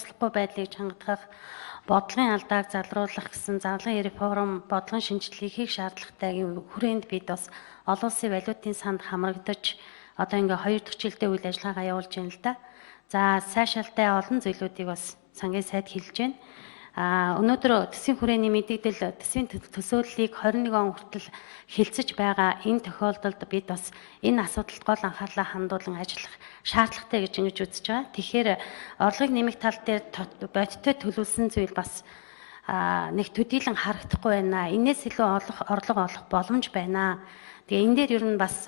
туслахгүй байдлыг чангадах, бодлогын алдааг залруулах гэсэн зарлага реформ, бодлогын шинжилгээ хийх шаардлагатай хүрээнд бид бас олон улсын валютын санд хамрагдаж одоо ингээ 2 дахь жилдээ үйл ажиллагаагаа явуулж байна л да. За сайшаалтай олон зүйлүүдийг бас сангийн сайд хэлж байна. Өнөөдөр төсвийн хүрээний мэдээлэл төсвийн төсөөллийг 21 он хүртэл хилцэж байгаа энэ тохиолдолд бид бас энэ асуудалд гол анхаарлаа хандуулан ажиллах шаардлагатай гэж ингэж үзэж байгаа. Тэгэхээр орлогыг нэмэх тал дээр бодиттой төлөвлөсөн зүйл бас нэг төдийлөн харагдахгүй байна. Инээс илүү орлого олох боломж байна. Тэгээ энэ дээр ер нь бас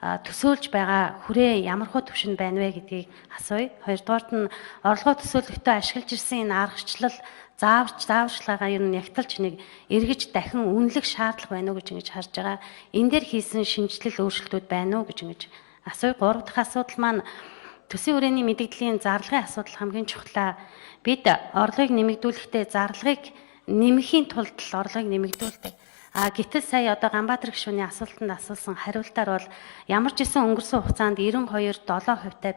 төсөөлж байгаа хүрээ ямархуу түвшинд байна вэ гэдгийг асууя. Хоёрдугаарт нь орлогоо төсөөлөхдөө ашиглаж ирсэн энэ аргачлал зааварчилгаагаа ер нь ягталж нэг эргэж дахин үнэлэх шаардлага байна уу гэж ингэж харж байгаа. Энэ дээр хийсэн шинжилэл өөрчлөлтүүд байна уу гэж ингэж асууя. Гурав дахь асуудал маань төсвийн хүрээний мэдээллийн зарлагын асуудал хамгийн чухлаа. Бид орлогыг нэмэгдүүлэхдээ зарлагыг нэмэхийн тулд орлогыг нэмэгдүүлдэг. Гэтэл сая одоо Ганбаатар гишүүний асуултанд асуусан хариултаар бол ямар ч гэсэн өнгөрсөн хугацаанд 92-7%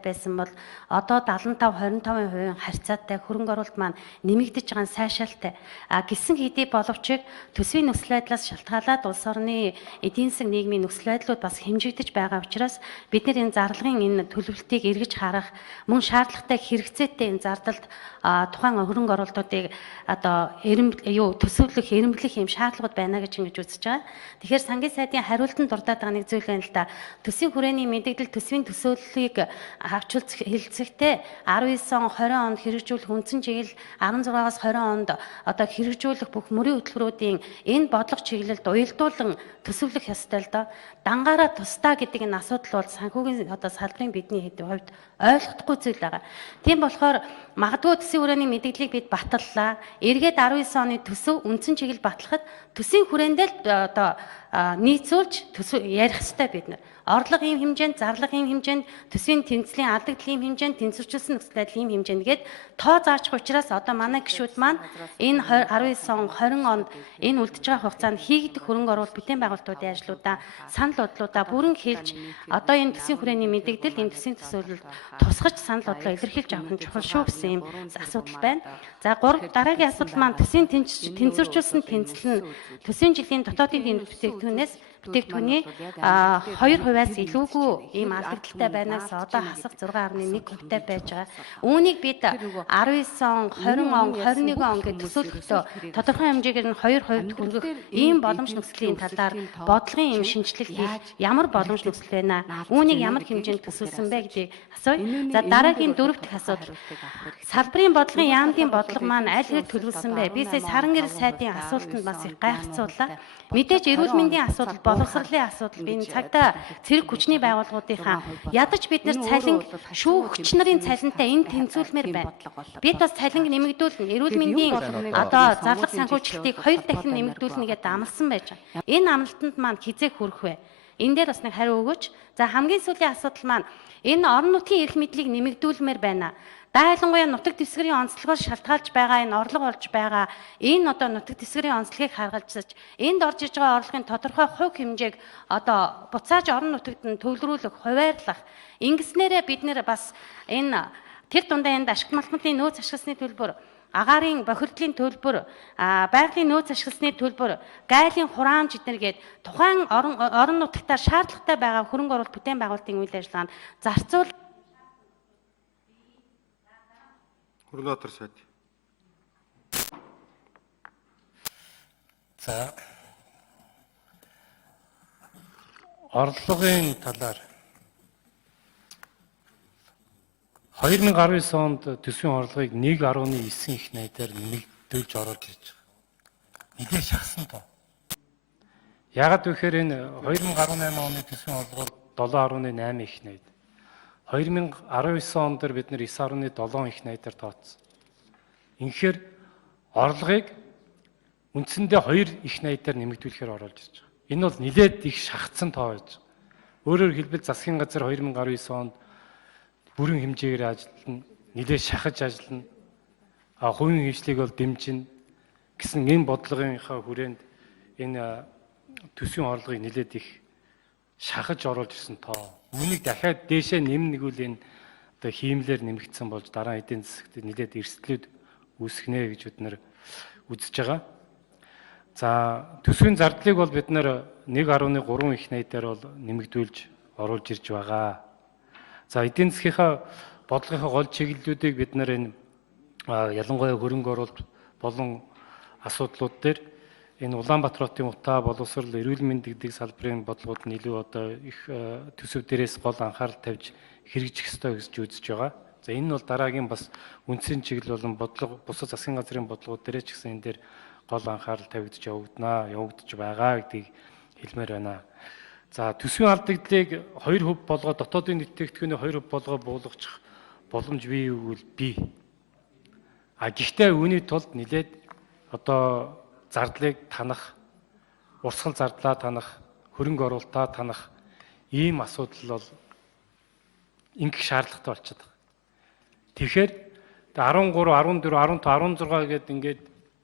байсан бол одоо 75-25% харьцаатай хөрөнгө оруулалт маань нэмэгдэж байгаа нь сайшаалтай. Гэсэн хэдий боловч төсвийн нөхцөл байдлаас шалтгаалаад улс орны эдийн засаг нийгмийн нөхцөл байдлууд бас хэмжигдэж байгаа учраас бид энэ зарлагын энэ төлөвлөлтийг эргэж харах, мөн шаардлагатай хэрэгцээтэй энэ зардалд тухайн хөрөнгө оруулалтуудыг одоо төсөвлөх, эрэмблэх юм шаардлагууд байна гэж ингэж үзэж байгаа. Тэгэхээр сангийн сайдын хариултанд дурдаад байгаа нэг зүйл байна л да. Төсвийн хүрээний мэдээлэл төсвийн төсөөллийг авчулц хэлцэхдээ 19 он 20 онд хэрэгжүүлэх үндсэн чиглэл 16-аас 20 онд одоо хэрэгжүүлэх бүх мөрийн хөтөлбөрүүдийн энэ бодлого чиглэлд уялдуулан төсөвлөх ёстой л доо. Дангаараа тусдаа гэдэг энэ асуудал бол санхүүгийн одоо салбарын бидний хувьд ойлгохгүй зүйл байгаа. Тийм болохоор магадгүй төсвийн хүрээний мэдээллийг бид баталлаа. Эргээд 19 оны төсөв үндсэн чиглэл батлахад төсвийн хүрээндээ л одоо нийцүүлж ярих хэрэгтэй бид нар. Орлого ийм хэмжээнд, зарлага ийм хэмжээнд, төсвийн тэнцлийн алдагдал ийм хэмжээнд, тэнцвэрчилсэн нөхцөл байдал ийм хэмжээнд гээд тоо заачих учраас одоо манай гишүүд маань энэ 19 он 20 онд энэ үлдэж байгаа хугацаанд хийгдэх хөрөнгө оруулалт бүтээн байгуулалтуудын ажлуудаа, санал бодлуудаа бүрэн хэлж одоо энэ төсвийн хүрээний мэдээлэл, энэ төсвийн төсөөлөлд тусгаж санал бодлоо илэрхийлж авах нь чухал шүү гэсэн юм асуудал байна. За дараагийн асуудал маань төсвийн тэнцвэрчилсэн тэнцэл нь төсвийн жилийн дотоодын бүтээгдэхүүний 2%-аас илүүгүй ийм алдагдaltaй байнаас одоо хасах 6.1%-тай байж байгаа. Үүнийг бид 19 он, 20 он, 21 он гэж төсөөлөхдөө тодорхой хэмжээгээр нь 2% хүргэх ийм боломж нөхцөлийн талаар бодлогын ийм шинжилэл хийх ямар боломж нөхцөл байна? Үүнийг ямар хэмжээнд төсөөлсөн бэ гэдгийг асууя. За дараагийн дөрөв дэх асуудал. Салбарын бодлогын яамдын бодлого маань аль хэрэг төлөвлөсөн бэ? Би сая саран гэрэл сайдын асуултанд бас их гайхацууллаа. Мэдээж эрүүл мэндийн асуудал, боловсролын асуудал, энэ цагта цэрэг хүчний байгууллагуудынхаа ядаж бид нар цалин шүүгч нарын цалинтай энэ тэнцвүүлмээр байна. Бид бас цалинг нэмэгдүүлнэ. Эрүүл мэндийн одоо зарлага санхүүжилтийг 2 дахин нэмэгдүүлнэ гэдээ амласан байж байгаа. Энэ амлалтанд маань хизээх хүрэх вэ? Энэ дээр бас нэг хариу өгөөч. За хамгийн сүүлийн асуудал маань энэ орон нутгийн эрх мэдлийг нэмэгдүүлмээр байна. Дайлангуяа нутаг дэвсгэрийн онцлогоос шалтгаалж байгаа энэ орлого олж байгаа энэ одоо нутаг дэвсгэрийн онцлогийг харгалзаж энд орж иж байгаа орлогын тодорхой хувь хэмжээг одоо буцааж орон нутагт нь төвлөрүүлэх, хуваарлах. Ингэснээрээ бид нэр бас энэ тэр дундаа энд ашигт малхмын нөөц ашигласны төлбөр, агаарын бохирдлын төлбөр, байгалийн нөөц ашигласны төлбөр, гайлын хураамж эднэргээд тухайн орон нутагтаа шаардлагатай байгаа хөрөнгө оруулалт бүтээн байгуулалтын үйл ажиллагаанд зарцуул. Хөргөлөтөр сайд. За орлогын талаар 2019 онд төсвийн орлогыг 1.9 их найдаар нэмэгдүүлж оруулж ирж байгаа. Нэлээд шахсан тоо. Яагаад гэвэл энэ 2018 оны төсвийн орлого 7.8 их найд. 2019 онд бид нэр 9.7 их найдаар тооцсон. Инхээр орлогыг үндсэндээ 2 их найдаар нэмэгдүүлэхээр оруулж ирж байгаа. Энэ бол нэлээд их шахацсан тоо байж байгаа. Өөрөөр хэлбэл засгийн газар 2019 онд бүрэн хэмжээгээр ажиллана, нэлээд шахаж ажиллана. Хувийн хвшлийг бол дэмжинэ гэсэн энэ бодлогынхаа хүрээнд энэ төсвийн орлогыг нэлээд их шахаж оруулж ирсэн тоо. Үүнийг дахиад дээшээ нэмнэ гэвэл энэ одоо хиймлэр нэмэгдсэн болж дараа эдийн засагт нэлээд эрсдлүүд үүсгэнэ гэж бид нэр үзэж байгаа. За төсвийн зардлыг бол бид нэр 1.3 их найдаар бол нэмэгдүүлж оруулж ирж байгаа. За эдийн засгийнхаа бодлогынхаа гол чиглэлүүдийг бид нэр энэ ялангуяа хөрөнгө оруулалт болон асуудлууд дээр энэ Улаанбаатар хотын утаа боловсрол эрүүл мэндийн гэдэг салбарын бодлогууд нь илүү одоо их төсөв дээрээс гол анхаарал тавьж хэрэгжих ёстой гэж үзэж байгаа. За энэ нь бол дараагийн бас үндсэн чиглэл болон бодлого бусад засгийн газрын бодлогууд дээр ч гэсэн энэ дээр гол анхаарал тавигдж явагдаж байгаа гэдгийг хэлмээр байна. За төсвийн алдагдлыг 2% болгоод дотоодын нийтгэгдэхүүний 2% болгоо буулгачих боломж бий юу гэвэл бий. Гэхдээ үүний тулд нэлээд одоо зардлыг танах, урсгал зардлаа танах, хөрөнгө оруулалтаа танах ийм асуудал бол ингэх шаардлагатай болчиход байгаа. Тэгэхээр 13, 14, 15, 16 гэдэг ингээд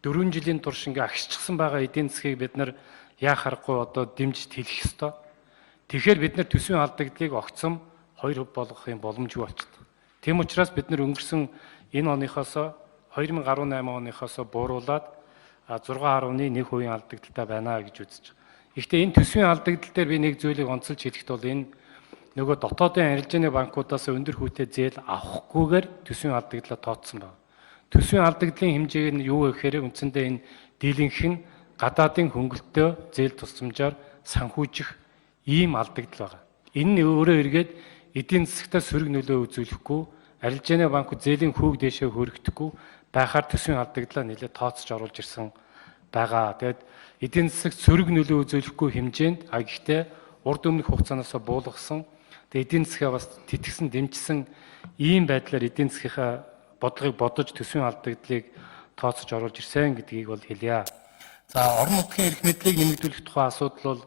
4 жилийн турш ингээ агшчихсан байгаа эдийн засгийг бид нар яах аргагүй одоо дэмжиж хэлэх ёстой. Тэгэхээр бид нар төсвийн алдагдлыг огцом 2% болгохын боломжгүй болчихдог. Тийм учраас бид нар өнгөрсөн энэ оныхоос 2018 оныхоос бууруулад 6.1% алдагдaltaй байна гэж үзэж байгаа. Гэхдээ энэ төсвийн алдагдал дээр би нэг зүйлийг онцолж хэлэхэд бол энэ нөгөө дотоодын арилжааны банкудаас өндөр хүүтэй зээл авахгүйгээр төсвийн алдагдлаа тооцсон байна. Төсвийн алдагдлын хэмжээг нь юу гэхээр үндсэндээ энэ дийлэнх нь гадаадын хөнгөлөлтөө зээл тусламжаар санхүүжих ийм алдагдал байгаа. Энэ нь өөрөө эргээд эдийн засагтаа сөрөг нөлөө үзүүлэхгүй, арилжааны банкуд зээлийн хүүг дээшээ хөргөдөхгүй байхаар төсвийн алдагдлаа нэлээд тооцож оруулж ирсэн байгаа. Тэгээд эдийн засагт сөрөг нөлөө үзүүлэхгүй хэмжээнд гэхдээ урд өмнөх хугацаанаас буулгасан тэгээд эдийн засгаа бас тэтгсэн дэмжсэн ийм байдлаар эдийн засгийнхаа бодлогыг бодож төсвийн алдагдлыг тооцож оруулж ирсэн гэдгийг бол хэлье. За орон нутгийн эрх мэдлийг нэмэгдүүлэх тухай асуудал бол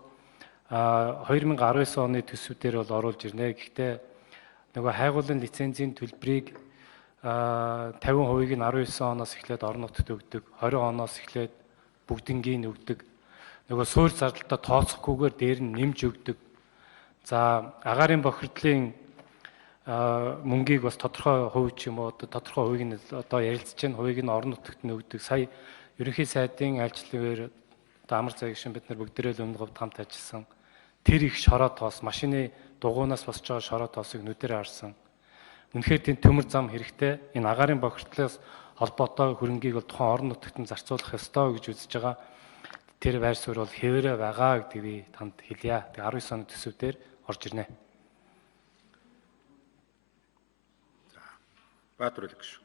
2019 оны төсвүүдээр бол оруулж ирнэ. Гэхдээ нөгөө хайгуулын лицензийн төлбөрийг 50%-ийг нь 19 оноос эхлээд орон нутгад өгдөг, 20 оноос эхлээд бүгднгийн өгдөг. Нөгөө суурь зардалтаа тооцохгүйгээр дээр нь нэмж өгдөг. За агаарын бохирдлын мөнгийг бас тодорхой хувь ч юм уу тодорхой хувийг нь одоо ярилцж байна. Хувийг нь орон нутагт нь өгдөг. Сая ерөнхий сайдын айлчлалээр одоо амар цагшин бид нар бүгдээрээ л өмнө говьд хамт ажилласан. Тэр их шороо тоос, машины дугуйнаас босч байгаа шороо тоосыг нүдэрээ харсан. Үнэхээр тийм төмөр зам хэрэгтэй. Энэ агаарын бохирдлоос холбоотой хөрөнгийг бол тухайн орон нутагт нь зарцуулах ёстой гэж үзэж байгаа. Тэр байр суурь бол хэвээрээ байгаа гэдгийг би танд хэлье. Тэгээ 19 оны төсөвдөр орж ирнэ. Баатар үлгш.